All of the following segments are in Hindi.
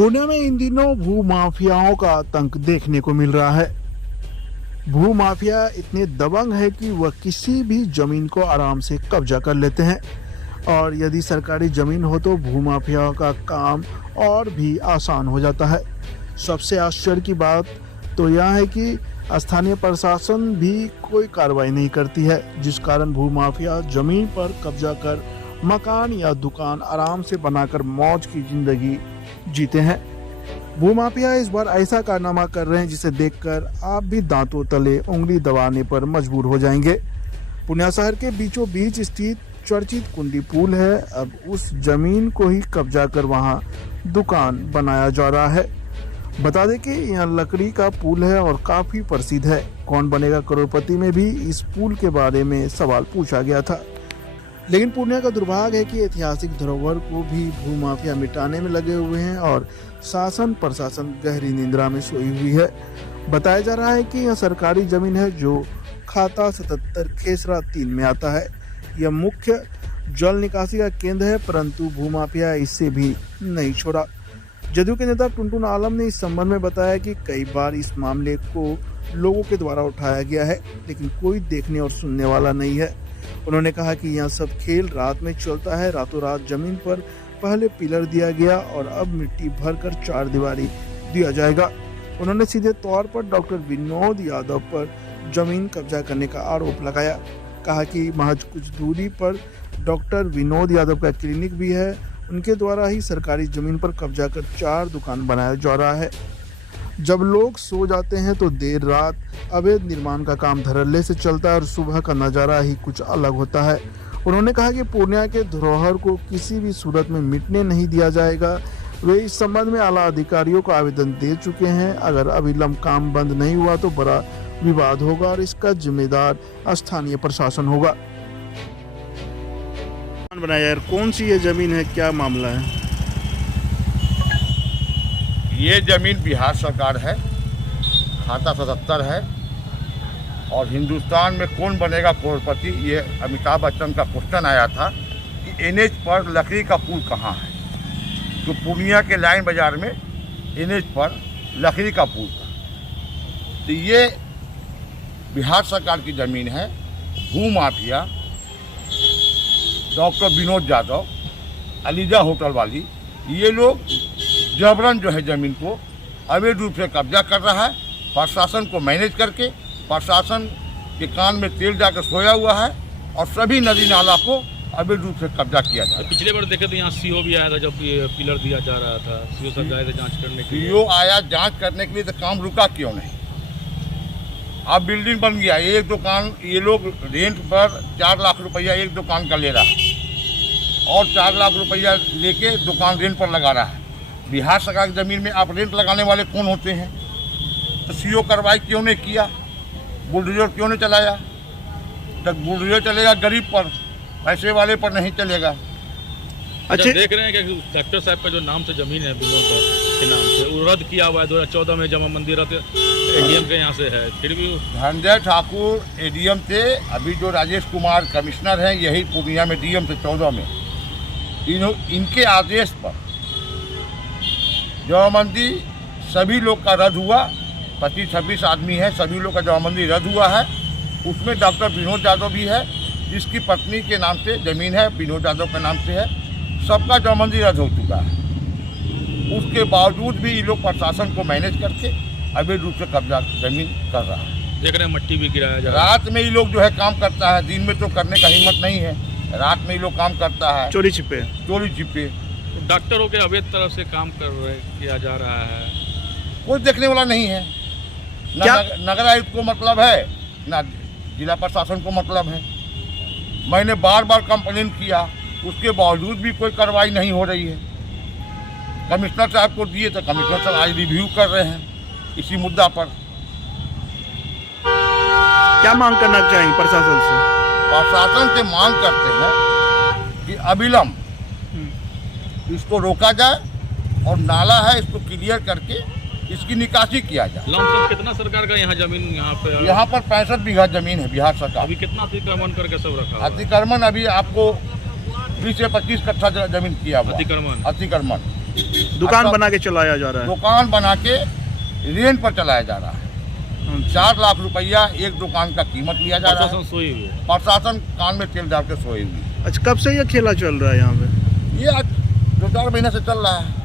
पुणे में इन दिनों भू माफियाओं का आतंक देखने को मिल रहा है। भू माफिया इतने दबंग है कि वह किसी भी जमीन को आराम से कब्जा कर लेते हैं और यदि सरकारी जमीन हो तो भू माफियाओं का काम और भी आसान हो जाता है। सबसे आश्चर्य की बात तो यह है कि स्थानीय प्रशासन भी कोई कार्रवाई नहीं करती है, जिस कारण भू माफिया जमीन पर कब्जा कर मकान या दुकान आराम से बनाकर मौज की जिंदगी जीते हैं। भूमाफिया इस बार ऐसा कारनामा कर रहे हैं जिसे देखकर आप भी दांतों तले उंगली दबाने पर मजबूर हो जाएंगे। पुणे शहर के बीचों बीच स्थित चर्चित कुंडी पुल है। अब उस जमीन को ही कब्जा कर वहां दुकान बनाया जा रहा है। बता दें कि यह लकड़ी का पुल है और काफी प्रसिद्ध है। कौन बनेगा करोड़पति में भी इस पुल के बारे में सवाल पूछा गया था, लेकिन पुणे का दुर्भाग्य है कि ऐतिहासिक धरोहर को भी भूमाफिया मिटाने में लगे हुए हैं और शासन प्रशासन गहरी निद्रा में सोई हुई है। बताया जा रहा है कि यह सरकारी जमीन है जो खाता 77 खेसरा 3 में आता है। यह मुख्य जल निकासी का केंद्र है, परंतु भूमाफिया इससे भी नहीं छोड़ा। जदयू के नेता टुनटुन आलम ने इस संबंध में बताया कि कई बार इस मामले को लोगों के द्वारा उठाया गया है, लेकिन कोई देखने और सुनने वाला नहीं है। उन्होंने कहा कि यह सब खेल रात में चलता है। रातों रात जमीन पर पहले पिलर दिया गया और अब मिट्टी भरकर 4 दीवारी दिया जाएगा। उन्होंने सीधे तौर पर डॉक्टर विनोद यादव पर जमीन कब्जा करने का आरोप लगाया। कहा कि महज कुछ दूरी पर डॉक्टर विनोद यादव का क्लिनिक भी है। उनके द्वारा ही सरकारी जमीन पर कब्जा कर 4 दुकान बनाया जा रहा है। जब लोग सो जाते हैं तो देर रात अवैध निर्माण का काम धड़ल्ले से चलता है और सुबह का नज़ारा ही कुछ अलग होता है। उन्होंने कहा कि पूर्णिया के धरोहर को किसी भी सूरत में मिटने नहीं दिया जाएगा। वे इस संबंध में आला अधिकारियों को आवेदन दे चुके हैं। अगर अविलंब काम बंद नहीं हुआ तो बड़ा विवाद होगा और इसका जिम्मेदार स्थानीय प्रशासन होगा। बनाया यार, कौन सी ये जमीन है, क्या मामला है? ये ज़मीन बिहार सरकार है, खाता 77 है और हिंदुस्तान में कौन बनेगा करोड़पति, ये अमिताभ बच्चन का क्वेश्चन आया था कि एनएच पर लकड़ी का पुल कहाँ है। तो पूर्णिया के लाइन बाजार में एनएच पर लकड़ी का पुल था। तो ये बिहार सरकार की ज़मीन है। भू mafia doctor Vinod Yadav, ELISA hotel वाली, ये लोग जबरन जो है ज़मीन को अवैध रूप से कब्जा कर रहा है। प्रशासन को मैनेज करके प्रशासन के कान में तेल जाकर सोया हुआ है और सभी नदी नाला को अवैध रूप से कब्जा किया जा रहा है। पिछले बार देखे तो यहाँ सीओ भी आया था जब ये पिलर दिया जा रहा था। सीओ सब आए थे जांच करने के लिए। सीओ आया जांच करने के लिए, तो काम रुका क्यों नहीं? अब बिल्डिंग बन गया, एक दुकान ये लोग रेंट पर 4 लाख रुपया एक दुकान का ले रहा है और 4 लाख रुपया लेके दुकान रेंट पर लगा रहा है। बिहार सरकार की ज़मीन में आप रेंट लगाने वाले कौन होते हैं? तो सीओ कार्रवाई क्यों नहीं किया? बुलडोजर क्यों नहीं चलाया? तक बुलडोजर चलेगा गरीब पर, पैसे वाले पर नहीं चलेगा। अच्छा, देख रहे हैं कि कलेक्टर साहब का जो नाम से जमीन है विनोद के नाम से, वो रद्द किया हुआ है। 2014 में जमाबंदी रद्द एडीएम के यहाँ से है, फिर भी धनंजय ठाकुर एडीएम थे। अभी जो राजेश कुमार कमिश्नर हैं, यही पूर्णिया में डीएम थे 14 में। इनके आदेश पर जमाबंदी सभी लोग का रद्द हुआ। 25-26 आदमी है, सभी लोग का जमाबंदी रद्द हुआ है। उसमें डॉक्टर विनोद यादव भी है, जिसकी पत्नी के नाम से ज़मीन है, विनोद यादव के नाम से है। सबका जमाबंदी रद्द हो चुका है। उसके बावजूद भी ये लोग प्रशासन को मैनेज करके अवैध रूप से कब्जा जमीन कर रहा है। देख रहे हैं मट्टी भी गिराया जा रहा है। रात में ये लोग जो है काम करता है, दिन में तो करने का हिम्मत नहीं है। रात में ये लोग काम करता है, चोरी छिपे डॉक्टरों के अवैध तरफ से काम किया जा रहा है। कोई देखने वाला नहीं है। नगर आयुक्त को मतलब है ना जिला प्रशासन को मतलब है। मैंने बार बार कंप्लेन किया, उसके बावजूद भी कोई कार्रवाई नहीं हो रही है। कमिश्नर साहब को दिए तो कमिश्नर साहब आज रिव्यू कर रहे हैं इसी मुद्दा पर। क्या मांग करना चाहिए प्रशासन से? प्रशासन से मांग करते हैं कि अविलंब इसको रोका जाए और नाला है इसको क्लियर करके इसकी निकासी किया जाए। लमसम कितना सरकार का यहाँ जमीन यहाँ पर 65 बीघा जमीन है बिहार सरकार। अभी कितना अतिक्रमण करके सब रखा? अतिक्रमण अभी आपको 20 से 25 कट्ठा जमीन किया हुआ अतिक्रमण। दुकान अच्छा। बना के चलाया जा रहा है। दुकान बना के रेंट पर चलाया जा रहा है। 4 लाख रुपया एक दुकान का कीमत लिया जा रहा है। प्रशासन सोई हुई है। प्रशासन कान में तेल डाल के सोई हुई। अच्छा, कब से ये खेला चल रहा है यहाँ पे? ये आज 2-4 महीने से चल रहा है।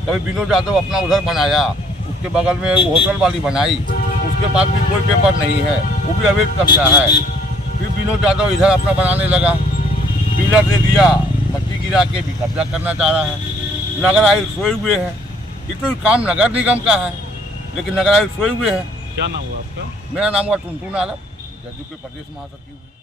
कभी विनोद यादव अपना उधर बनाया, उसके बगल में वो होटल वाली बनाई, उसके बाद भी कोई पेपर नहीं है, वो भी अवैध कब्जा है। फिर विनोद यादव इधर अपना बनाने लगा, पिलर दे दिया, मट्टी गिरा के भी कब्जा करना चाह रहा है। नगर आयुक्त सोए हुए हैं। ये तो काम नगर निगम का है, लेकिन नगर आयुक्त सोए हुए हैं। क्या नाम हुआ आपका? मेरा नाम हुआ टुनटुन आलम, जदयू के प्रदेश महासचिव हूँ।